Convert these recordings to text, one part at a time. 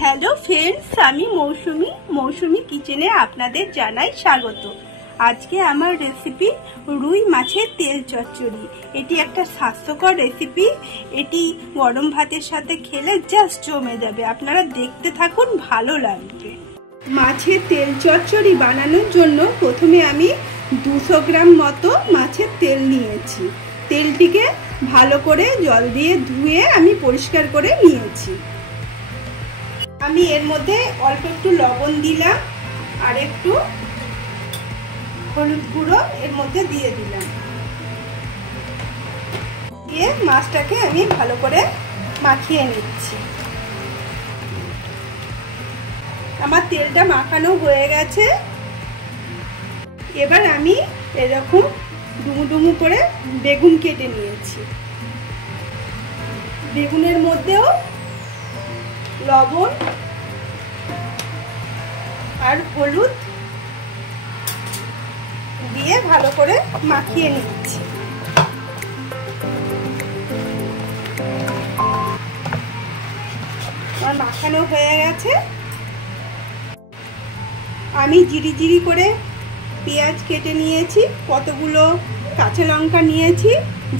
Hello friends, আমি মৌসুমি কিচেনে আপনাদের জানাই স্বাগত। আজকে আমার রেসিপি রুই মাছের তেল চচ্চড়ি। এটি একটা স্বাস্থ্যকর রেসিপি। এটি গরম ভাতের সাথে খেলে জাস্ট জমে যাবে। আপনারা দেখতে থাকুন, ভালো লাগবে। মাছের তেল চচ্চড়ি বানানোর জন্য প্রথমে আমি 200 গ্রাম মতো মাছের তেল নিয়েছি। তেলটিকে ভালো করে জল দিয়ে ধুয়ে আমি পরিষ্কার করে নিয়েছি। আমি এর মধ্যে অল্প একটু লবণ দিলাম আর একটু হলুদ গুঁড়ো এর মধ্যে দিয়ে দিলাম। দিয়ে মাছটাকে আমি ভালো করে মাখিয়ে নিচ্ছি। আমার তেলটা মাখানো হয়ে গেছে। এবার আমি এরকম ডুমু ডুমু করে বেগুন কেটে নিয়েছি। বেগুনের মধ্যেও লবণ আর হলুদ দিয়ে ভালো করে মাখিয়ে নিচ্ছি। আমার মাখানো হয়ে গেছে। আমি জিরি করে পেঁয়াজ কেটে নিয়েছি, কতগুলো কাঁচা লঙ্কা নিয়েছি।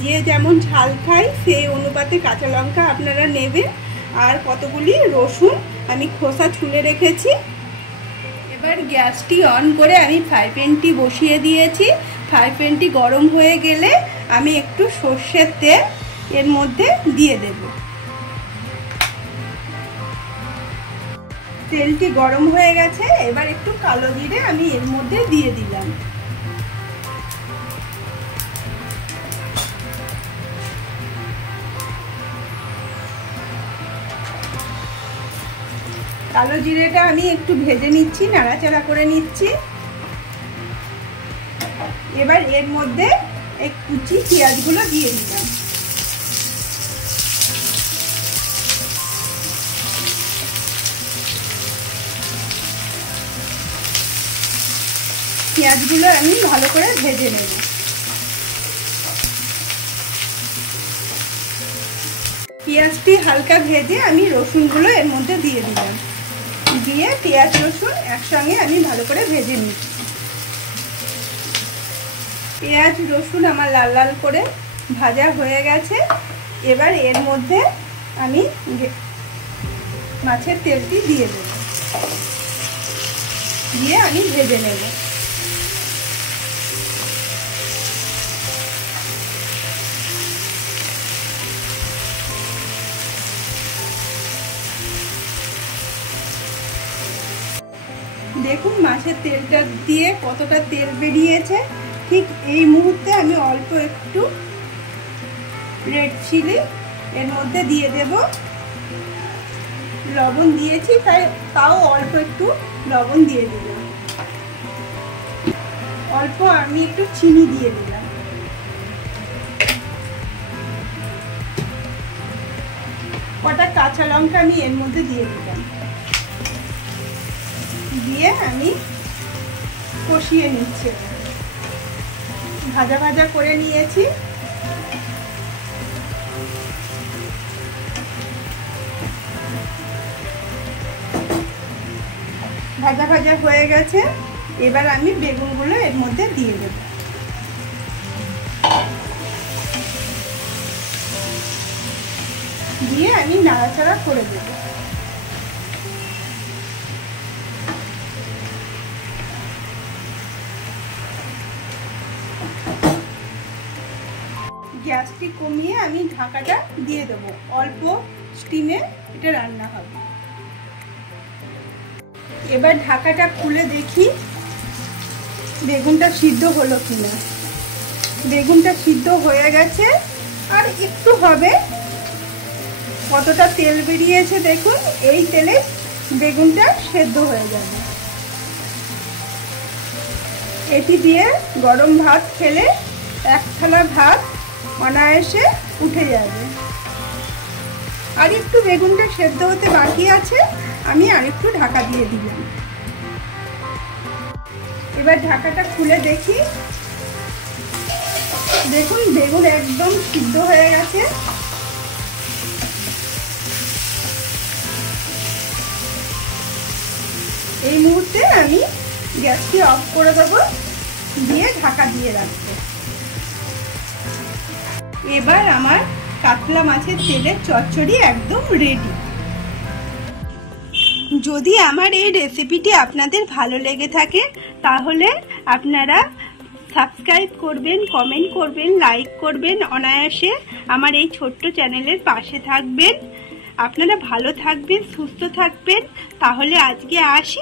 যে যেমন ঝাল খায় সেই অনুপাতে কাঁচা লঙ্কা আপনারা নেবেন। আর কতগুলি রসুন আমি খোসা ছুলে রেখেছি। এবার গ্যাসটি অন করে আমি ফ্রাই প্যানটি বসিয়ে দিয়েছি। ফ্রাই প্যানটি গরম হয়ে গেলে আমি একটু সর্ষের তেল এর মধ্যে দিয়ে দেব। তেলটি গরম হয়ে গেছে। এবার একটু কালো জিরে আমি এর মধ্যে দিয়ে দিলাম। কালো জিরেটা আমি একটু ভেজে নিচ্ছি, নাড়াচাড়া করে নিচ্ছি। এবার এর মধ্যে এই কুচি পেঁয়াজগুলো দিয়ে দিলাম। পেঁয়াজগুলো আমি ভালো করে ভেজে নেব। পেঁয়াজটি হালকা ভেজে আমি রসুনগুলো এর মধ্যে দিয়ে দিলাম। দিয়ে পেঁয়াজ রসুন একসঙ্গে আমি ভালো করে ভেজে নিচ্ছি। পেঁয়াজ রসুন আমার লাল লাল করে ভাজা হয়ে গেছে। এবার এর মধ্যে আমি মাছের তেলটি দিয়ে দেব। দিয়ে আমি ভেজে নেব। দেখুন মাছের তেলটা দিয়ে কতটা তেল বেরিয়েছে। ঠিক এই মুহূর্তে আমি অল্প একটু রেড চিলি এর মধ্যে দিয়ে দেব। লবণ দিয়েছি, তাও অল্প একটু লবণ দিয়ে দিলাম। অল্প আমি একটু চিনি দিয়ে দিলাম। কটা কাঁচা লঙ্কা আমি এর মধ্যে দিয়ে দিলাম। দিয়ে আমি কষিয়ে নিচ্ছি। ভাজা ভাজা করে নিয়েছি। ভাজা ভাজা হয়ে গেছে। এবার আমি বেগুনগুলো এর মধ্যে দিয়ে দেব। দিয়ে আমি নাড়াচাড়া করে দেব। গ্যাসটি কমিয়ে আমি ঢাকাটা দিয়ে দেব। অল্প স্টিমে এটা রান্না হবে। এবার ঢাকাটা খুলে দেখি বেগুনটা সিদ্ধ হলো কিনা। বেগুনটা সিদ্ধ হয়ে গেছে, আর একটু হবে। কতটা তেল বেরিয়েছে দেখুন। এই তেলে বেগুনটা সেদ্ধ হয়ে যাবে। এটি দিয়ে গরম ভাত খেলে এক থালা ভাত অনায়াসে উঠে যাবে। আর একটু বেগুনটা সেদ্ধ হতে বাকি আছে, আমি আরেকটু ঢাকা দিয়ে দিলাম। এবার ঢাকাটা খুলে দেখি। দেখুন বেগুন একদম সিদ্ধ হয়ে গেছে। এই মুহূর্তে আমি গ্যাসটি অফ করে দেবো, দিয়ে ঢাকা দিয়ে রাখবো। এবার আমার কাতলা মাছের তেলের চচ্চড়ি একদম রেডি। যদি আমার এই রেসিপিটি আপনাদের ভালো লেগে থাকে তাহলে আপনারা সাবস্ক্রাইব করবেন, কমেন্ট করবেন, লাইক করবেন, অনায়াসে আমার এই ছোট্ট চ্যানেলের পাশে থাকবেন। আপনারা ভালো থাকবেন, সুস্থ থাকবেন। তাহলে আজকে আসি।